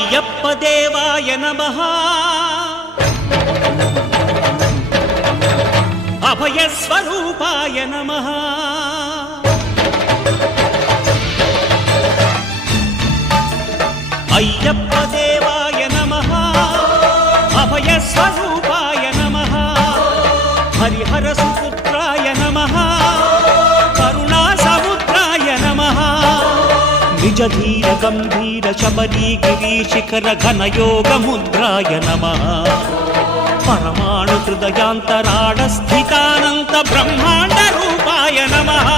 అయ్యప్పదేవాయ నమః అభయస్వరూపాయ నమః అయ్యప్పదేవాయ నమః అభయస్వరూపాయ నమః హరిహరసుపుత్రాయ నమః కరుణాసముద్రాయ నమః నిజధీర గంభీర శబరీగిరీశిఖర ఘనయోగముద్రాయ నమః పరమాణు హృదయాంతరాళ స్థితానంత బ్రహ్మాండ రూపాయ నమః